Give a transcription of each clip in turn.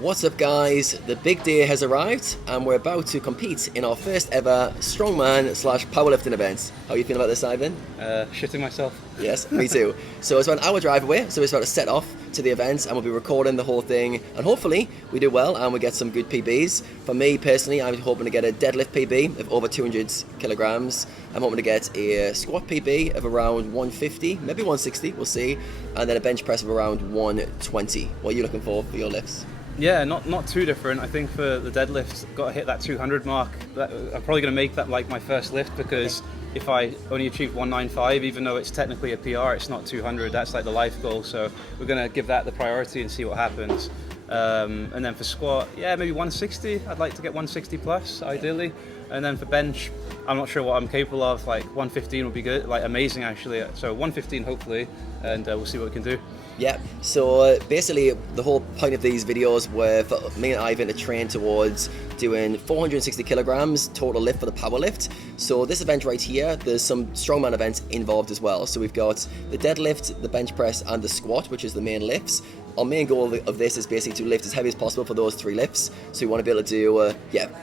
What's up, guys? The big day has arrived and we're about to compete in our first ever strongman / powerlifting event. How are you feeling about this, Ivan? Shitting myself. Yes, me too. So it's about an hour drive away, so we're sort of set off to the event and we'll be recording the whole thing, and hopefully we do well and we get some good PBs. For me personally, I'm hoping to get a deadlift PB of over 200 kilograms. I'm hoping to get a squat PB of around 150, maybe 160, we'll see, and then a bench press of around 120. What are you looking for your lifts? Yeah, not too different. I think for the deadlift, got to hit that 200 mark. I'm probably going to make that like my first lift, because if I only achieve 195, even though it's technically a PR, it's not 200. That's like the life goal. So we're going to give that the priority and see what happens. And then for squat, yeah, maybe 160. I'd like to get 160 plus, ideally. And then for bench, I'm not sure what I'm capable of. Like 115 would be good, like amazing actually. So 115 hopefully, and we'll see what we can do. Yeah, so basically the whole point of these videos were for me and Ivan to train towards doing 460 kilograms total lift for the power lift. So this event right here, there's some strongman events involved as well. So we've got the deadlift, the bench press and the squat, which is the main lifts. Our main goal of this is basically to lift as heavy as possible for those three lifts. So we want to be able to do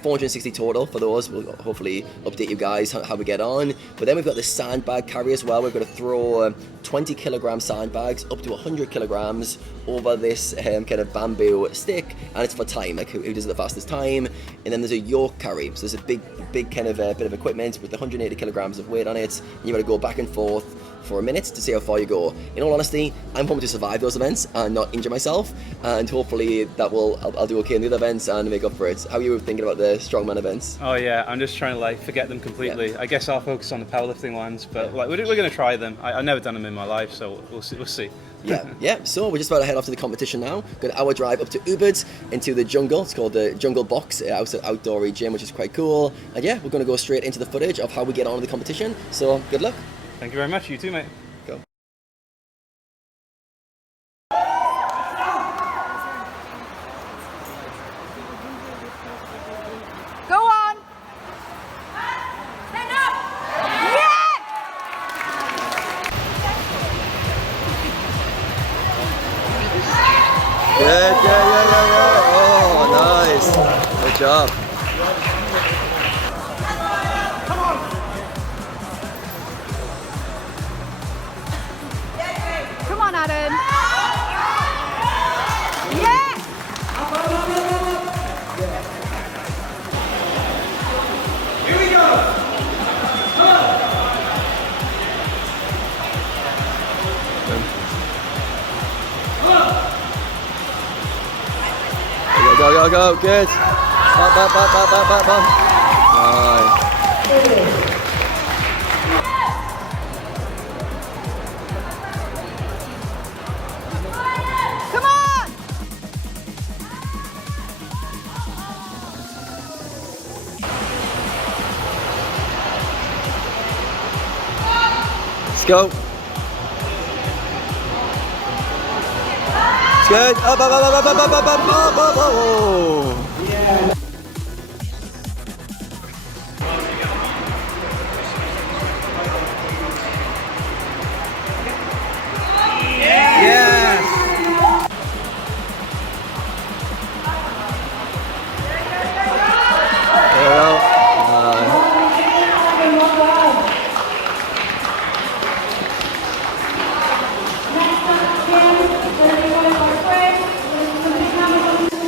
460 total for those. We'll hopefully update you guys how we get on. But then we've got the sandbag carry as well. We're going to throw 20 kilogram sandbags up to 100 kilograms over this kind of bamboo stick, and it's for time, like who does the fastest time. And then there's a yoke carry. So there's a big kind of bit of equipment with 180 kilograms of weight on it. And you've got to go back and forth for a minute to see how far you go. In all honesty, I'm hoping to survive those events and not injure myself, and hopefully I'll do okay in the other events and make up for it. How are you thinking about the strongman events? Oh yeah, I'm just trying to like forget them completely. Yeah. I guess I'll focus on the powerlifting ones, but like we're going to try them. I've never done them in my life, so we'll see. Yeah. So we're just about to head off to the competition now. Got an hour drive up to Ubud into the jungle. It's called the Jungle Box outdoor gym, which is quite cool. And yeah, we're going to go straight into the footage of how we get on with the competition. So good luck. Thank you very much. You too, mate. Go. Go on. Stand up. Yeah. Good. Oh, nice. Good job. Come on, Adam. Yeah. Here we go. Come on. Go. Good. Back. Nice. Come on. Let's go. It's good. Up. Yeah. Yes.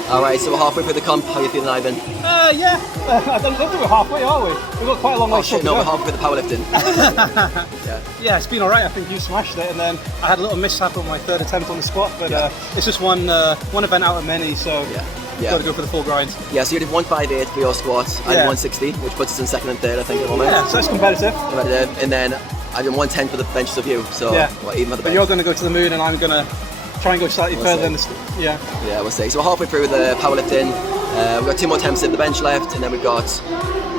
Alright, so we're halfway through the comp. How are you feeling, Ivan? Yeah. I don't think we're halfway, are we? We've got quite a long way to go. No, we're halfway through the powerlifting. Yeah, it's been alright. I think you smashed it, and then I had a little mishap on my third attempt on the squat, but it's just one event out of many, so got to go for the full grind. Yeah, so you did 158 for your squat, I did 160, which puts us in second and third, I think, at the moment. Yeah, so it's competitive. And then I did 110 for the benches of you, so even at the bench. But you're going to go to the moon, and I'm going to try and go slightly further than the... Yeah, we'll see. So we're halfway through with the powerlifting. We've got 2 more attempts at the bench left, and then we've got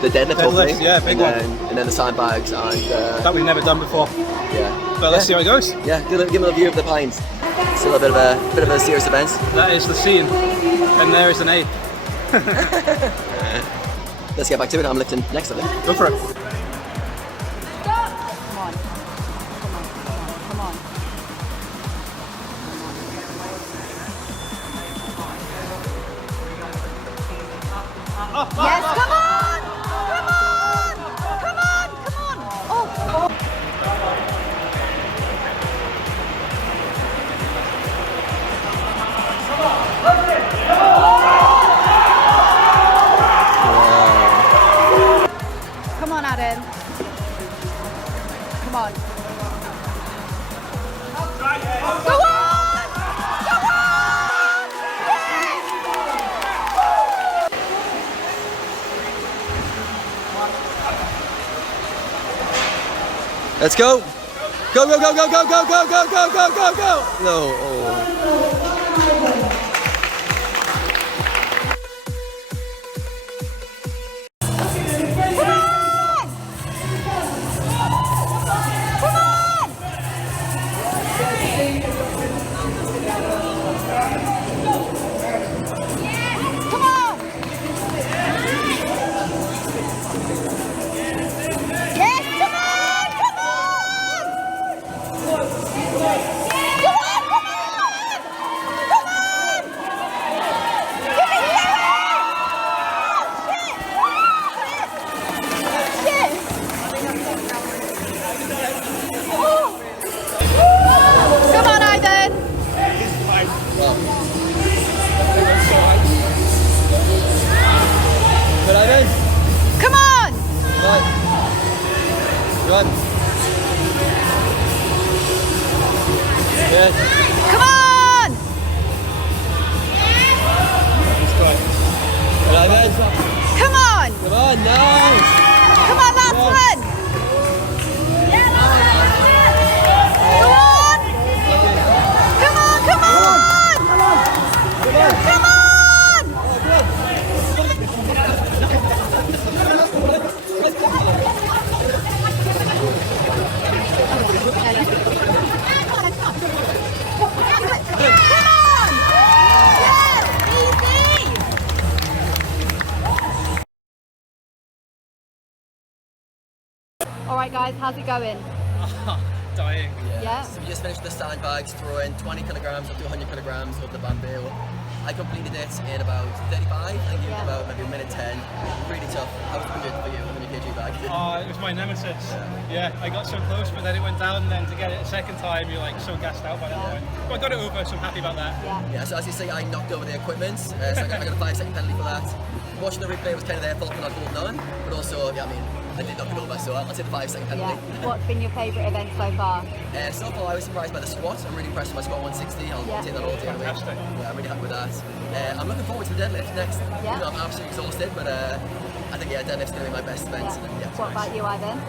the deadlift, hopefully. Yeah, big one. And then the sandbags. And, that we've never done before. Yeah. But let's see how it goes. Yeah, give them a view of the pines. Still a bit of a serious event. That is the scene, and there is an ape. Let's get back to it. I'm lifting next, I think. Go for it. Come Yes, come on! Come on! Come on! Come on! Oh! Come on, Adam. Come on. Go on! Go on! Let's go. Go, go, go, go, go, go, go, go, go, go, go, go. No. Oh. Run. Yes. Come on! Come on! Come on, nice! Come on, last one! Go on! Come on, come on! Come on! Alright guys, how's it going? Dying. Yeah. So we just finished the sandbags, throwing 20 kilograms up to 100 kilograms of the bamboo. I completed it in about 35, I think it was about maybe a minute 10. Really tough. How was it for you, 100 kg bag? It was my nemesis. Yeah, I got so close, but then it went down, and then to get it a second time, you're like so gassed out by that point. But I got it over, so I'm happy about that. Yeah, so as you see, I knocked over the equipment, so I got a 5-second penalty for that. Watching the replay was kind of their fault for not holding on, but also, yeah, I mean, I did knock it over, so I'll take the 5-second penalty. Yeah. What's been your favourite event so far? So far, I was surprised by the squat. I'm really impressed with my squat 160. I'll take that all day. Fantastic. Yeah, I'm really happy with that. I'm looking forward to the deadlift next. Yeah. You know, I'm absolutely exhausted, but I think deadlift's going to be my best event. Yeah. And, What about you, Ivan?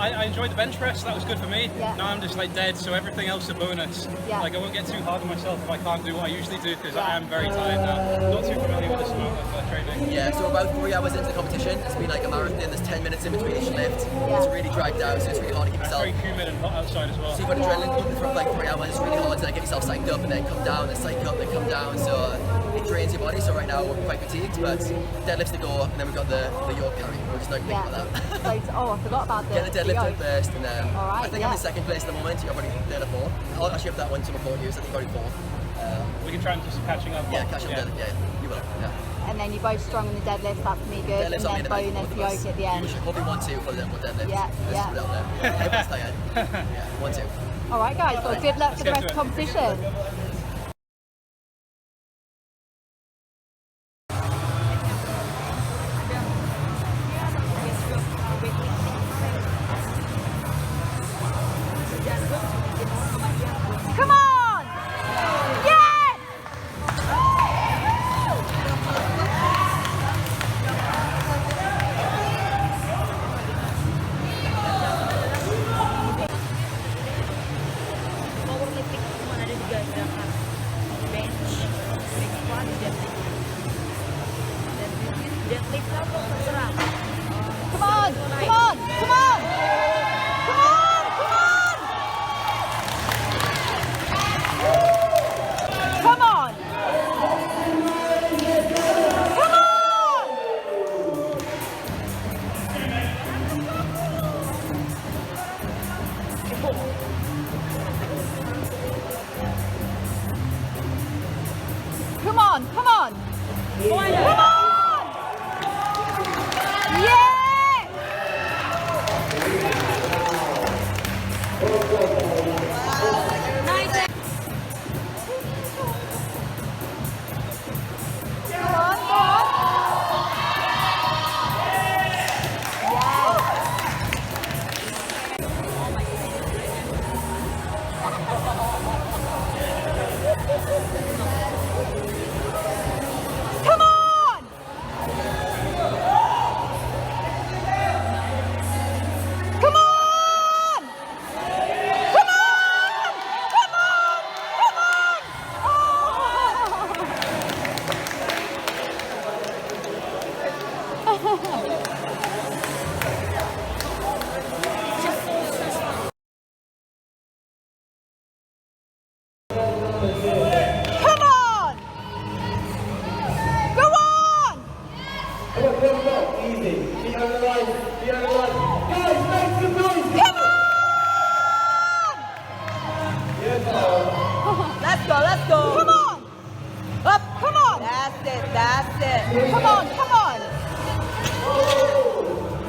I enjoyed the bench press, that was good for me. Yeah. Now I'm just like dead, so everything else is a bonus. Yeah. Like I won't get too hard on myself if I can't do what I usually do, because I am very tired now. Not too familiar with this amount of training. Yeah, so about 3 hours into the competition, it's been like a marathon, there's 10 minutes in between each lift. It's really dragged out, so it's really hard to keep It's yourself. very humid and hot outside as well. So you've got adrenaline pumping for like 3 hours, it's really hard to like, get yourself psyched up and then come down, and psych up, then come down, so it drains your body. So right now we're quite fatigued, but deadlift's the go, and then we've got the yoke carry. We're just not thinking about that. I forgot about the Get the deadlift in yoke. first, and then Alright, I think I'm in second place at the moment. You're probably third or fourth. I'll actually have that one to report you, so I think you're already fourth. We can try and do some catching up. Yeah, catch up deadlift, yeah, you will. Yeah. And then you're both strong in the deadlift, that's me good. Deadlift's And only then the best, bonus both of us. yoke at the end. We should probably 1-2 for the deadlift. Yeah, Let's yeah. put it out there. Everyone's tired. Yeah, 1-2. Alright guys, well good luck for the Let's rest get of the to it. competition. Come on! Yes! Powerlifting cuma ada 3 jam. Let's go, let's go. Come on. Up, come on. That's it, that's it. Come on, come on.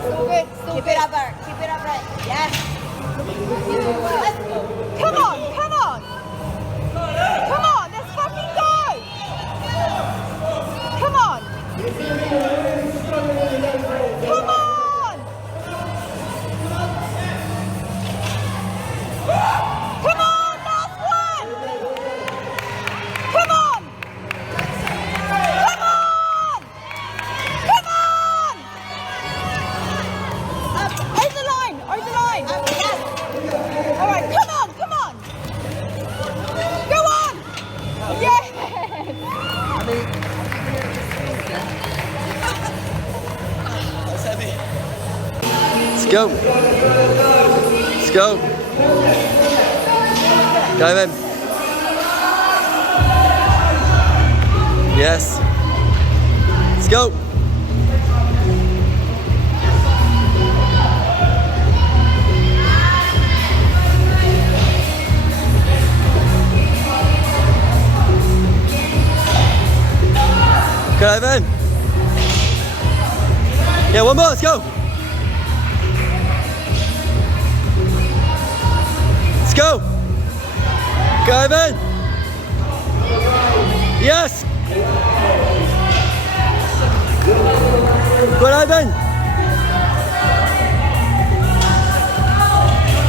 So good, so keep it up, Bert. Keep it up, Bert. Yes. Let's go. Come on, come on. Come on, let's fucking go. Come on. Come on. Come on, last one. Come on. Come on. Come on. Over the line, over the line. Yes. All right, come on, come on. Go on. Yes. That's heavy. Let's go. Let's go. Dive in. Yes. Let's go. Dive in. Yeah, one more. Let's go. Let's go. Dive in. Yes. Go dive in.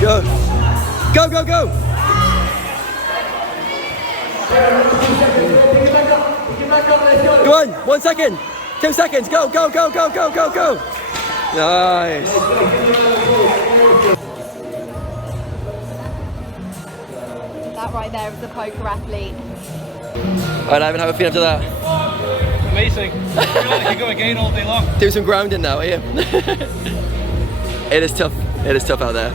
Go. Go, go, go. Go on. 1 second. 2 seconds. Go, go, go, go, go, go, go. Nice. That right there is a poker athlete. All right, Ivan, how are you feeling after that? Amazing. I feel like I could go again all day long. Do some grounding now, are you? It is tough. It is tough out there.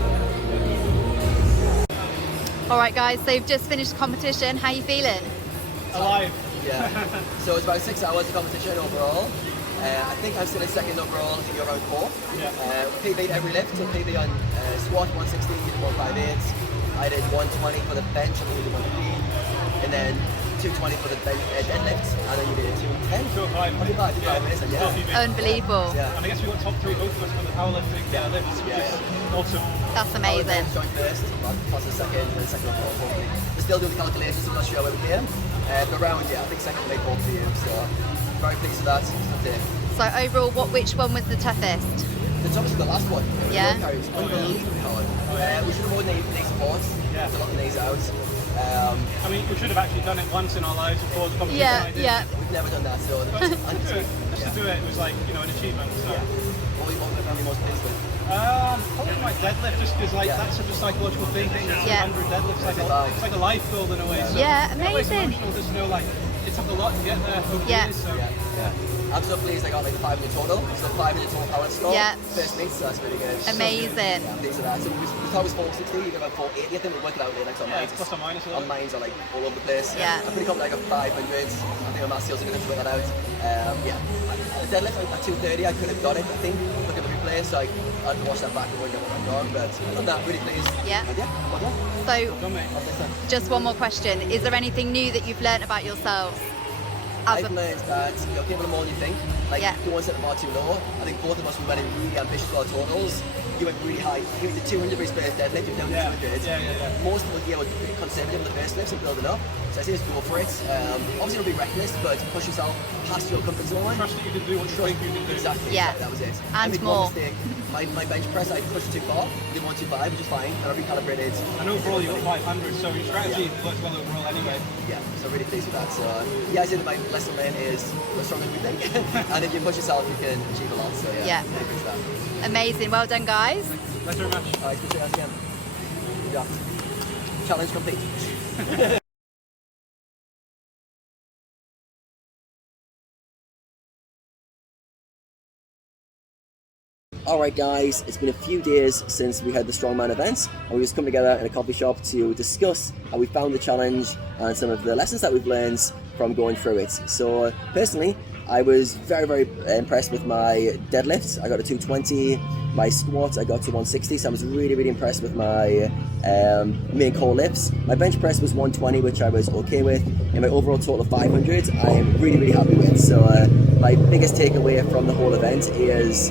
All right, guys, so you've just finished the competition. How are you feeling? Alive. Yeah. So it's about 6 hours of competition overall. I think I'm still in second overall in your round 4. Yeah. PB every lift. So PB on squat 160, 158. I did 120 for the bench, I think you did 115, and then 220 for the deadlift, and then you did 210. 205. 205 minutes, and yeah. Unbelievable. Yeah. And I guess we got top 3 both of us for the powerlifting lifts, which is awesome. That's amazing. Joined first, plus the second, and then second overall, hopefully. We're still doing the calculations, I'm not sure where we came. But round, yeah, I think second made both for you, so very pleased with that. So overall, which one was the toughest? The toughest was the last one. Yeah. It was unbelievably hard. We should have worn knee supports. Yeah. A lot of knees out. I mean, we should have actually done it once in our lives before the competition. Yeah, I did. yeah. We've never done that, so Just to do it was like, you know, an achievement. So. What are the most pleased with? Probably my deadlift, just because like that's such a psychological thing. Getting to 200 deadlifts, it's like a life goal in a way. So Yeah, in a way it's amazing. emotional just to know like it took a lot to get there. Over Yeah. years, so. Yeah. I'm so pleased I got like 5 minute total. So 5 minute total power score. Yeah. First meet, so that's really good. Amazing. Yeah, I'm pleased with that. So we thought it was 460, we got about 480. I think we worked it out later. Like, Yeah, it's plus or minus a little. Our minds are like all over the place. Yeah. I'm pretty confident I got 500. I think my skills are going to sort that out. Yeah. The deadlift at 230, I could have got it. I think look at the replay, so I'd watch that back and wonder what went wrong. But other than that, really pleased. Yeah. And yeah, well done. So Done, mate. just one more question. Is there anything new that you've learnt about yourselves? As I've a, learned that you're capable of more than you think. Like, Yeah. you want to set the bar too low. I think both of us, we went in really ambitious for our totals. You went really high. You went to 200 for his first deadlift, you're down to Yeah. 200. Yeah. Most people here would be conservative on the first lifts and building up. So I say just go for it. Obviously, don't be reckless, but push yourself past your comfort zone. Trust that you can do what you think you can do. Exactly. Yeah. That was it. And I made more. one mistake. My bench press, I pushed it too far. Did 125, which is fine. And I recalibrated. And overall you got 500, so your strategy works well overall anyway. Yeah, so really pleased with that. So yeah, I say that my lesson learned is we're stronger than we think. And if you push yourself, you can achieve a lot. So Yeah. really pleased with that. amazing. Well done, guys. Thanks very much. Alright, good to see you again. Good job. Challenge complete. Alright guys, it's been a few days since we had the Strongman event, and we just come together in a coffee shop to discuss how we found the challenge and some of the lessons that we've learned from going through it. So personally, I was very impressed with my deadlift. I got a 220. My squat, I got to 160, so I was really impressed with my main core lifts. My bench press was 120, which I was okay with, and my overall total of 500, I am really happy with. So my biggest takeaway from the whole event is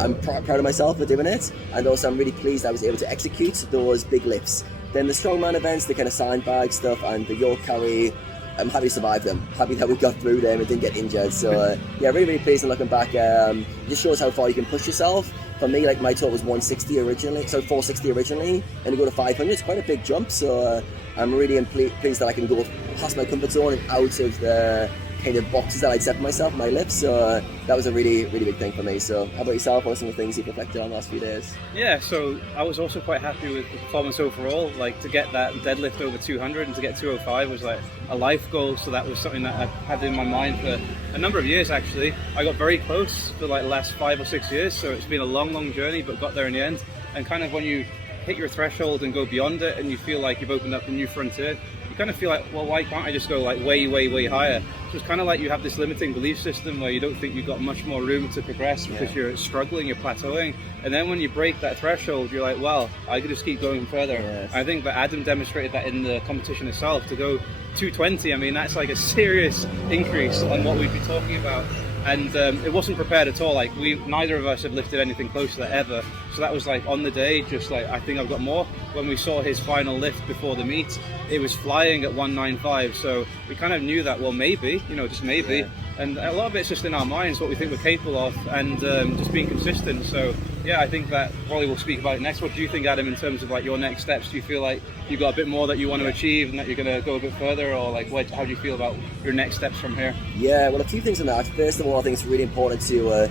I'm proud of myself for doing it, and also I'm really pleased I was able to execute those big lifts. Then the strongman events, the kind of sandbag stuff, and the yoke carry, I'm happy to survive them. Happy that we got through them and didn't get injured. So yeah, really pleased. And looking back, it just shows how far you can push yourself. For me, like my total was 160 originally, so 460 originally, and to go to 500, it's quite a big jump. So I'm really pleased that I can go past my comfort zone and out of the kind of boxes that I'd set for myself, my lifts. So that was a really big thing for me. So how about yourself? What are some of the things you've reflected on the last few days? Yeah, so I was also quite happy with the performance overall. Like to get that deadlift over 200 and to get 205 was like a life goal. So that was something that I had in my mind for a number of years actually. I got very close for like the last 5 or 6 years. So it's been a long journey, but got there in the end. And kind of when you hit your threshold and go beyond it and you feel like you've opened up a new frontier, you kind of feel like, well, why can't I just go like way higher? So it's kind of like you have this limiting belief system where you don't think you've got much more room to progress because you're struggling, you're plateauing. And then when you break that threshold, you're like, well, I could just keep going further. Yes. I think that Adam demonstrated that in the competition itself. To go 220, I mean, that's like a serious increase on what we'd be talking about. And it wasn't prepared at all. Like neither of us have lifted anything close to that ever. So that was like on the day, just like, I think I've got more. When we saw his final lift before the meet, it was flying at 195. So we kind of knew that, well, maybe, just maybe. Yeah. And a lot of it's just in our minds, what we think we're capable of, and just being consistent. So yeah, I think that probably we'll speak about it next. What do you think, Adam, in terms of like your next steps? Do you feel like you've got a bit more that you want to achieve and that you're going to go a bit further, or like how do you feel about your next steps from here? Yeah, well, a few things on that. First of all, I think it's really important to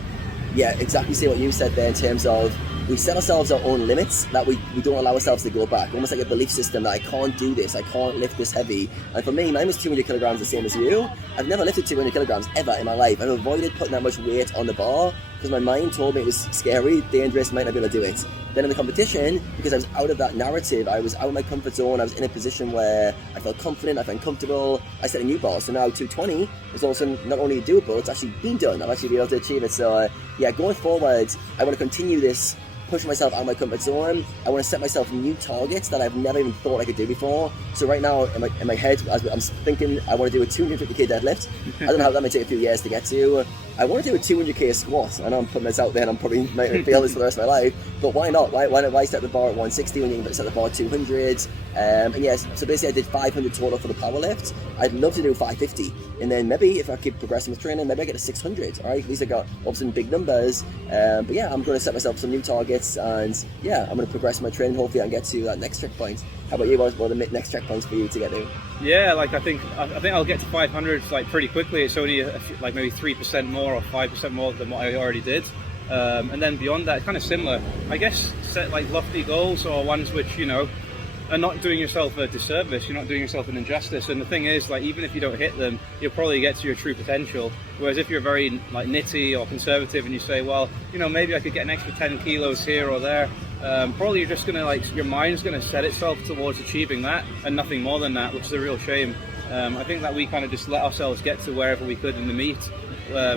exactly say what you said there in terms of we set ourselves our own limits, that we don't allow ourselves to go back. Almost like a belief system that I can't do this, I can't lift this heavy. And for me, mine was 200 kilograms, the same as you. I've never lifted 200 kilograms ever in my life. I've avoided putting that much weight on the bar because my mind told me it was scary, dangerous, might not be able to do it. Then in the competition, because I was out of that narrative, I was out of my comfort zone, I was in a position where I felt confident, I felt comfortable, I set a new bar. So now 220 is also not only doable, it's actually been done. I've actually been able to achieve it. So yeah, going forward, I want to continue this, push myself out of my comfort zone. I want to set myself new targets that I've never even thought I could do before. So right now, in my head, I'm thinking I want to do a 250k deadlift. I don't know how that might take a few years to get to. I want to do a 200k squat. I know I'm putting this out there and I'm probably might fail this for the rest of my life, but why not? Why set the bar at 160 when you can set the bar at 200? And yes, so basically I did 500 total for the power lift. I'd love to do 550, and then maybe if I keep progressing with training, maybe I get to 600. All right, at least I got obviously big numbers. But yeah, I'm going to set myself some new targets, and yeah, I'm going to progress my training. Hopefully, I can get to that next checkpoint. How about you? What are the next checkpoints for you to get to? Yeah, like I think I'll get to 500 like pretty quickly. It's only like maybe 3% more or 5% more than what I already did. And then beyond that, kind of similar. I guess set like lofty goals or ones which are not doing yourself a disservice. You're not doing yourself an injustice. And the thing is, like even if you don't hit them, you'll probably get to your true potential. Whereas if you're very like nitty or conservative and you say, well, maybe I could get an extra 10 kilos here or there. Probably you're just gonna your mind's gonna set itself towards achieving that and nothing more than that, which is a real shame. I think that we kind of just let ourselves get to wherever we could in the meet.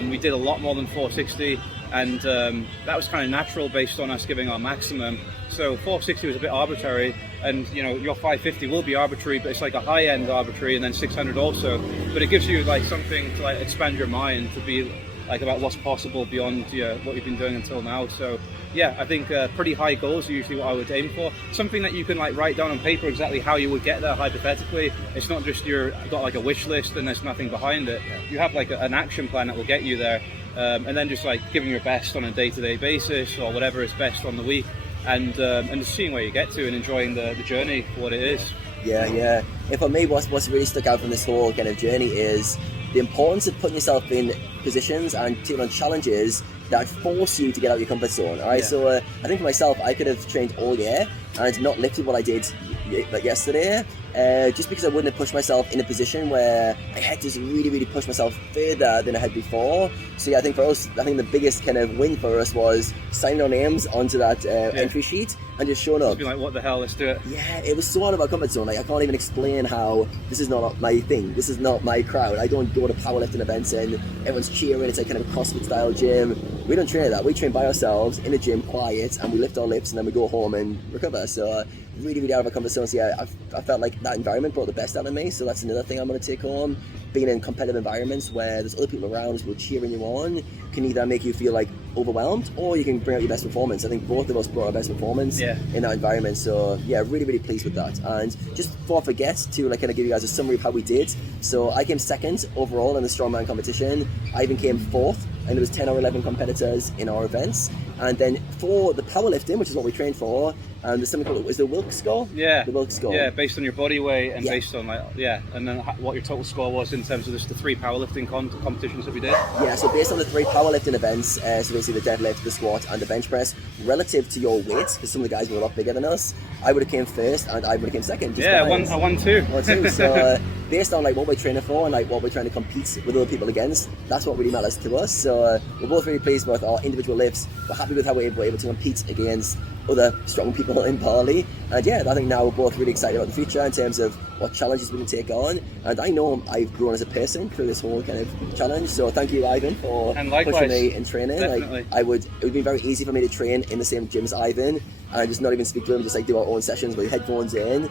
We did a lot more than 460, and that was kind of natural based on us giving our maximum. So 460 was a bit arbitrary, and your 550 will be arbitrary, but it's like a high-end arbitrary, and then 600 also. But it gives you like something to like expand your mind to be like about what's possible beyond what you've been doing until now. So yeah, I think pretty high goals are usually what I would aim for. Something that you can like write down on paper exactly how you would get there hypothetically. It's not just you've got like a wish list and there's nothing behind it. You have like an action plan that will get you there, and then just like giving your best on a day-to-day basis or whatever is best on the week, and just seeing where you get to and enjoying the journey for what it is. Yeah. And for me, what's really stuck out from this whole kind of journey is the importance of putting yourself in positions and taking on challenges that force you to get out of your comfort zone. All right, so I think for myself, I could have trained all year and not lifted what I did like yesterday, just because I wouldn't have pushed myself in a position where I had to really push myself further than I had before. So yeah, I think for us, I think the biggest kind of win for us was signing our names onto that entry sheet and just showing up. Just be like, what the hell, let's do it. Yeah, it was so out of our comfort zone. Like, I can't even explain how this is not my thing. This is not my crowd. I don't go to powerlifting events and everyone's cheering. It's like kind of a CrossFit style gym. We don't train that. We train by ourselves in the gym, quiet, and we lift our lifts and then we go home and recover. So really out of our comfort zone. So yeah, I felt like that environment brought the best out of me. So that's another thing I'm going to take home. Being in competitive environments where there's other people around who are cheering you on can either make you feel like overwhelmed or you can bring out your best performance. I think both of us brought our best performance in that environment. So yeah, really pleased with that. And just before I forget to like kind of give you guys a summary of how we did. So I came second overall in the Strongman competition. I even came fourth, and there was 10 or 11 competitors in our events. And then for the powerlifting, which is what we trained for, there's something called, is the YOKE score? Yeah. The YOKE score. Yeah, based on your body weight and based on and then what your total score was in terms of just the 3 powerlifting competitions that we did. Yeah, so based on the 3 powerlifting events, so basically the deadlift, the squat, and the bench press, relative to your weight, because some of the guys were a lot bigger than us, I would have came first and I would have came second. Yeah, I won too. So based on like what we're training for and like what we're trying to compete with other people against, that's what really matters to us. So we're both really pleased with our individual lifts. We're happy with how we're able to compete against other strong people in Bali. And yeah, I think now we're both really excited about the future in terms of what challenges we can take on. And I know I've grown as a person through this whole kind of challenge. So thank you, Ivan, for pushing me in training. Definitely. Like, it would be very easy for me to train in the same gym as Ivan and just not even speak to him, just like do our own sessions with headphones in.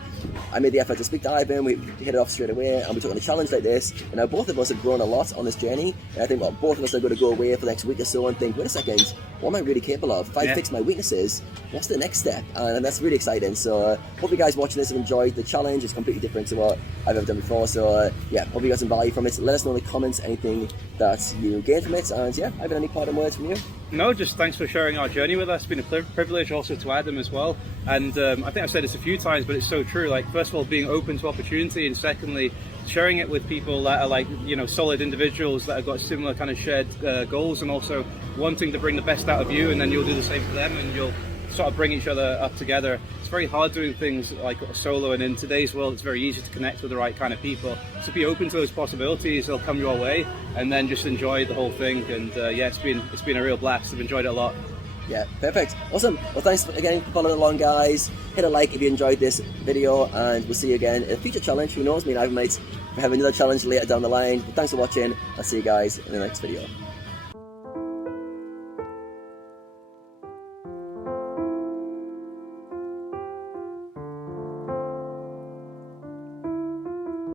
I made the effort to speak to Ivan, we hit it off straight away, and we took on a challenge like this. And now both of us have grown a lot on this journey. And I think both of us are going to go away for the next week or so and think, wait a second, what am I really capable of? If I fix my weaknesses, what's the next step? And that's really exciting. So hope you guys watching this have enjoyed the challenge. It's completely different to what I've ever done before. So yeah, hope you got some value from it. Let us know in the comments anything that you gained from it. And yeah, Ivan, any parting words from you? No, just thanks for sharing our journey with us. It's been a privilege also to Adam as well. And I think I've said this a few times, but it's so true. Like, first of all, being open to opportunity, and secondly, sharing it with people that are like, you know, solid individuals that have got similar kind of shared goals, and also wanting to bring the best out of you, and then you'll do the same for them, and you'll sort of bring each other up together. It's very hard doing things like solo, and in today's world it's very easy to connect with the right kind of people. So be open to those possibilities, they'll come your way, and then just enjoy the whole thing. And yeah, it's been a real blast. I've enjoyed it a lot. Yeah, perfect. Awesome. Well, thanks again for following along, guys. Hit a like if you enjoyed this video, and we'll see you again in a future challenge. Who knows, me and Ivan might have another challenge later down the line. But thanks for watching. I'll see you guys in the next video.